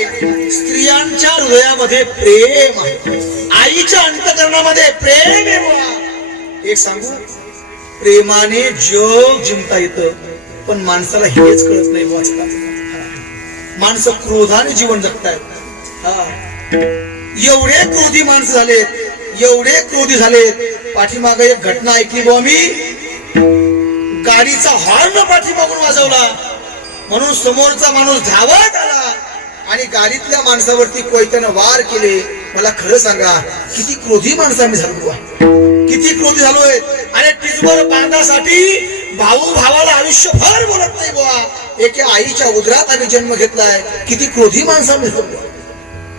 स्त्रियांच्या हृदयामध्ये प्रेम आहे. आईच्या अंतकरणामध्ये प्रेम आहे एक सांगू? प्रेमाने जग जिंकता येतं पण माणसाला हेच कळत नाही वाचता माणसं क्रोधाने जीवन जगतायत. हा. एवढे क्रोधी माणसं झालेत एवढे क्रोधी झालेत. पाठीमाग एक घटना ऐकली बुवा मी. गाडीचा हॉर्न पाठीमागून वाजवला. म्हणून समोरचा माणूस धावत आला आणि गाडीतल्या माणसावरती कोयत्यानं वार केले. मला खरं सांगा किती क्रोधी माणसं आम्ही झालो किती क्रोधी झालोय. आणि टिचभर बांधासाठी भाऊ भावाला आयुष्य एके आईच्या उदरात आम्ही जन्म घेतलाय. किती क्रोधी माणसं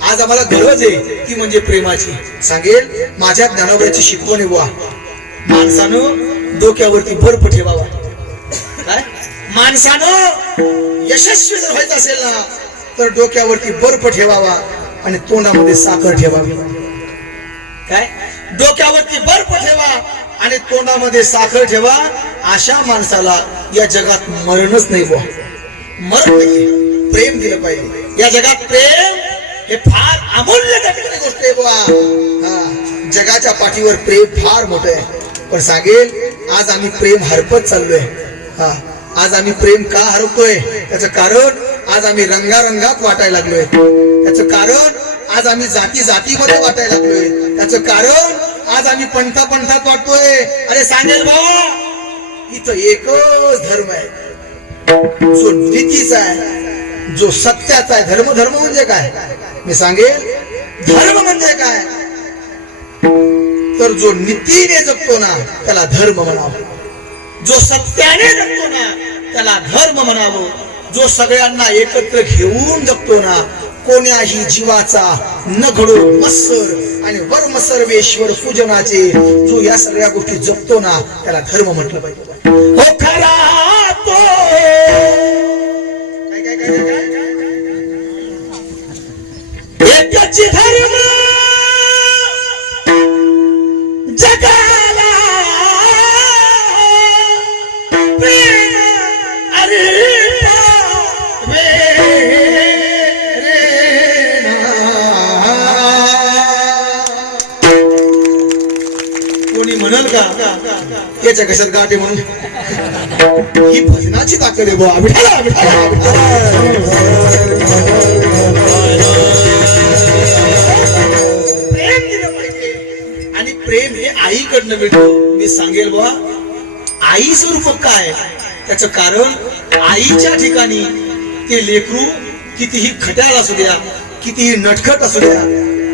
आज आम्हाला गरज आहे ती म्हणजे प्रेमाची. सांगेल माझ्या ज्ञानावरची शिकवण वा माणसानं डोक्यावरती बर्फ ठेवावा. काय? माणसानं यशस्वी जर व्हायचं असेल ना तर डोक्यावरती बर्फ ठेवावा आणि तोंडामध्ये साखर ठेवावी. काय? डोक्यावरती बर्फ ठेवा आणि तोंडामध्ये साखर ठेवा. अशा माणसाला या जगात मरणच नाही बुवा. मरण नाही प्रेम दिलं पाहिजे. या जगात प्रेम हे फार अमूल्य त्या ठिकाणी गोष्ट आहे बुवा. जगाच्या पाठीवर प्रेम फार मोठं आहे. पण सांगेल आज आम्ही प्रेम हरपत चाललोय. हा आज आम्ही प्रेम का हरपतोय? त्याचं कारण आज आम्ही रंगारंगात वाटायला लागलोय. त्याचं कारण आज आम्ही जाती जातीमध्ये वाटायला लागलोय. त्याचं कारण आज आम्ही पंथा पंथात वाटतोय. अरे सांगेल भावा इथं एकच धर्म आहे. जो नीतीचा आहे. जो सत्याचा आहे धर्म धर्म म्हणजे काय? मी सांगेल धर्म म्हणजे काय? तर जो नीतीने जगतो ना त्याला धर्म म्हणावं. जो सत्याने जगतो ना त्याला धर्म म्हणावं. जो सगळ्यांना एकत्र घेऊन जगतो ना कोण्याही जीवाचा न घडो मत्सर आणि वर्म सर्वेश्वर पूजनाचे जो या सगळ्या गोष्टी जगतो ना त्याला धर्म म्हटलं पाहिजे. याच्या कशात गाठी म्हणून. ही भजनाची ताकद आहे बुवा. विठाला प्रेम दिलं पाहिजे. आणि प्रेम हे आईकडनं मिळतं. मी सांगेल बुवा आई स्वरूप काय? त्याचं कारण आईच्या ठिकाणी ते लेकरू कितीही खट्याळ असू द्या कितीही नटखट असू द्या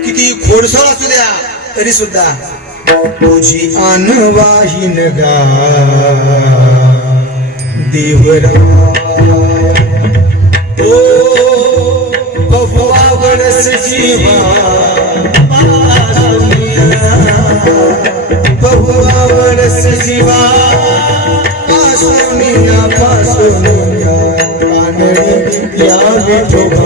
कितीही खोडसळ असू द्या तरी सुद्धा तुझी अनवाहीन गा देवरा. ओ बहुआवडस जीवा बहुआवडस जीवा पासुनिया पासुनिया कानडी या विठोबा.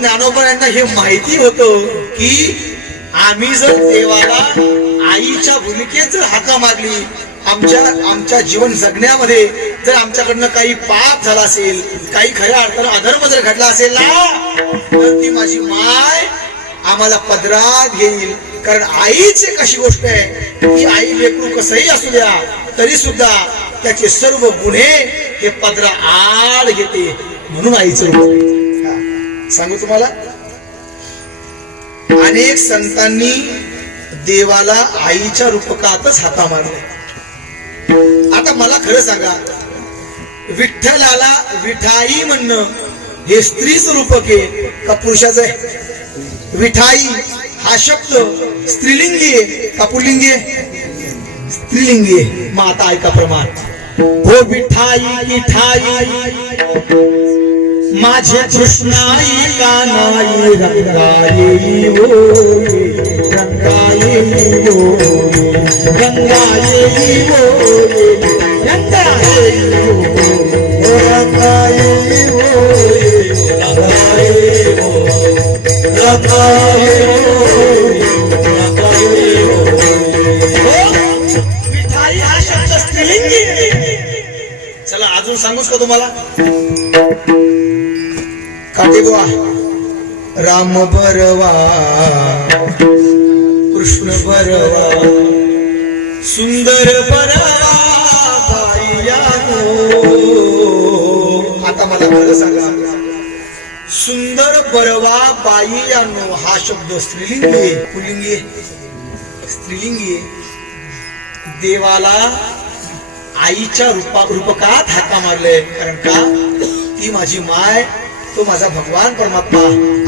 ज्ञानोबा यांना हे माहिती होतं की आम्ही जर देवाला आईच्या भूमिकेत जर हाका मारली आमच्या आमच्या जीवन जगण्यामध्ये जर आमच्याकडनं काही पाप झाला असेल काही खऱ्या अर्थानं अधर्म जर घडला असेल ना तर ती माझी माय आम्हाला पदरात घेईल. कारण आईच एक अशी गोष्ट आहे की आई लेकरू कसंही असू द्या तरी सुद्धा त्याचे सर्व गुन्हे हे पदरा आड घेते म्हणून आईचं सांगू तुम्हाला? अनेक संतांनी देवाला आईच्या रूपकातच हाता मारले. आता मला खरं सांगा विठ्ठलाला विठाई म्हणणं हे स्त्रीचं रूपक आहे का पुरुषाचं आहे? विठाई हा शब्द स्त्रीलिंगी आहे का पुल्लिंगी आहे? स्त्रीलिंगी आहे. मग आता ऐका प्रमाण. हो विठाई विठाई. माझे कृष्णाई कानाई रंगाई हो रंगाई हो रंगाई वो रंगा वो काटे राम बरवा कृष्ण बरवा सुंदर बरवा आता मला खरं सांगा. सुंदर बरवा बाई यानो हा शब्द स्त्रीलिंगी आहे. पुलिंगी स्त्रीलिंगी. देवाला आईच्या रूपा रूपकात हाका मारले कारण का? ती माझी माय तो माझा भगवान परमात्मा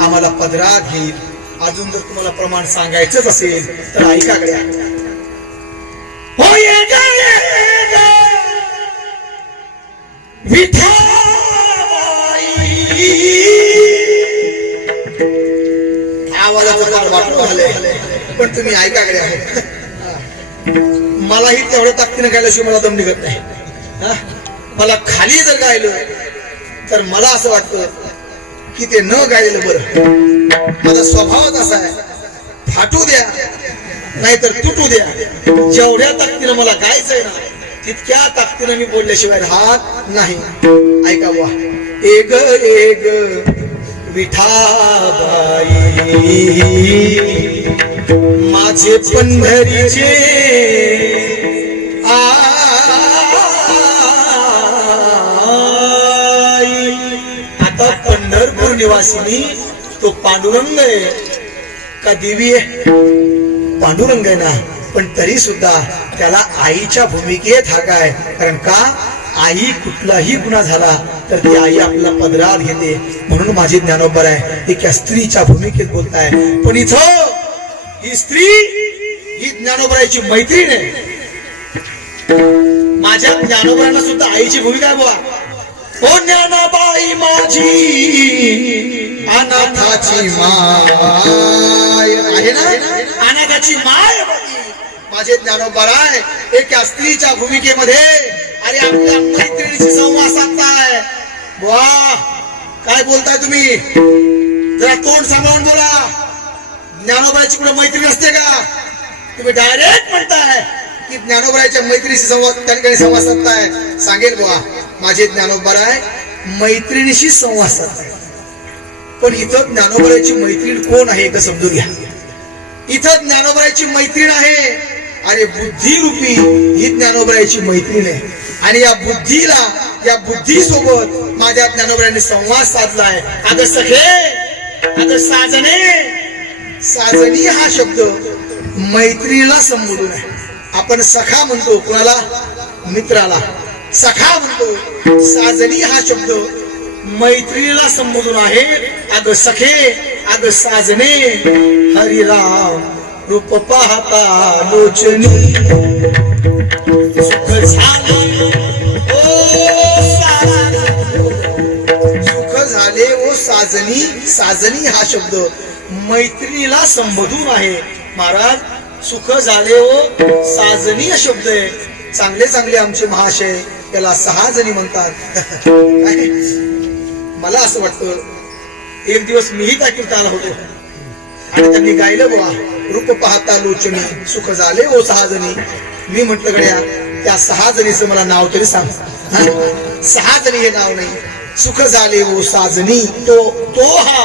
आम्हाला पदरात घेईल. अजून जर तुम्हाला प्रमाण सांगायचंच असेल तर ऐकाकडे हो आवाजाचं फार वाटलं झालंय पण तुम्ही ऐकाकडे आहे मलाही तेवढ्या ताकदीने गायल्याशिवाय मला दम निघत नाही. हा? मला खाली जर गायलं तर मला असं वाटतं की ते न गायलेलं बरं. माझा स्वभावच असा आहे. फाटू द्या नाहीतर तुटू द्या. जेवढ्या ताकदीनं मला गायचंय ना तितक्या ताकदीनं मी बोलल्याशिवाय राहत नाही. ऐका बुवा. एक एक विठाबाई. माझे पंढरीचे पंढरपूर निवासिनी तो पांडुरंग आहे का देवी आहे पांडुरंग आहे ना पण तरी सुद्धा त्याला आईच्या भूमिकेत हा काय कारण का आई कुठलाही गुन्हा झाला तर ती आई आपला पदरात घेते म्हणून माझे ज्ञानोबर आहे एका स्त्रीच्या भूमिकेत बोलताय पण इथं ही स्त्री ही ज्ञानोबराची मैत्रीण आहे माझ्या ज्ञानोबरांना सुद्धा आईची भूमिका आहे बुवा ओ ज्ञानाबाई माझी अनाथाची माय. आहे ना? अनाथाची माय माझे ज्ञानोबराय एका स्त्रीच्या भूमिकेमध्ये आणि आपल्या मैत्रिणीशी संवाद साधताय. वा काय बोलताय तुम्ही? जरा तोंड सांभाळून बोला. ज्ञानोबराची कुठे मैत्री नसते का? तुम्ही डायरेक्ट म्हणताय की ज्ञानोबराच्या मैत्रीशी संवाद त्या ठिकाणी संवाद साधताय. सांगेल बुवा. माझे ज्ञानोबर आहे. मैत्रिणीशी संवाद साधला पण इथं ज्ञानोबराची मैत्रीण कोण आहे एकदा समजून घ्या. इथं ज्ञानोबराची मैत्रीण आहे. अरे बुद्धीरूपी ही ज्ञानोबराची मैत्रीण आहे. आणि या बुद्धीला या बुद्धी सोबत माझ्या ज्ञानोबराने संवाद साधलाय. अगं सखे अगं साजने. साजनी हा शब्द मैत्रीला संबोधून आहे. आपण सखा म्हणतो कुणाला? मित्राला. सखा म्हणतो. साजनी हा शब्द मैत्रीला संबोधून आहे. अग सखे अग साजने हरिराम रूप पाहता लोचनी. सुख झाले ओ साजनी. सुख झाले ओ साजनी. साजनी हा शब्द मैत्रिणीला संबोधून आहे. महाराज सुख झाले ओ साजनी हा शब्द आहे. चांगले चांगले आमचे महाशय त्याला सहा जणी म्हणतात. मला असं वाटतं एक दिवस मीही त्या कीर्तनाला होतो. आणि त्यांनी गायलं बुवा रूप पाहता लोचनी सुख झाले ओ सहा जणी. मी म्हंटल गड्या त्या सहा जणीचं मला नाव तरी सांग. सहा जणी हे नाव नाही. सुख झाले हो ओ साजनी तो तो हा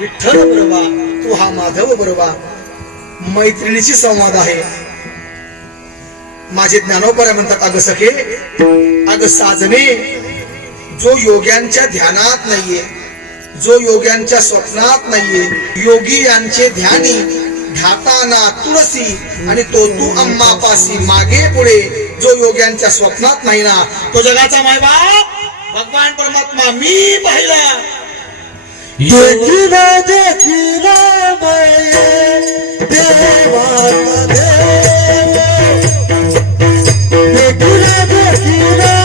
विठ्ठल बरोबा तो हा माधव बरोबा. मैत्रिणीशी संवाद आहे. माझे ज्ञानोपर म्हणतात अगं सखे अग साजने जो योग्यांच्या ध्यानात नाहीये जो योग्यांच्या स्वप्नात नाहीये योगी यांचे ध्यानी धाताना तुळसी आणि तो तू अम्मापासी मागे पुढे जो योग्यांच्या स्वप्नात नाही ना तो जगाचा मायबाप भगवान परमात्मा मी पाहिला. देखिला देवा. Thank you.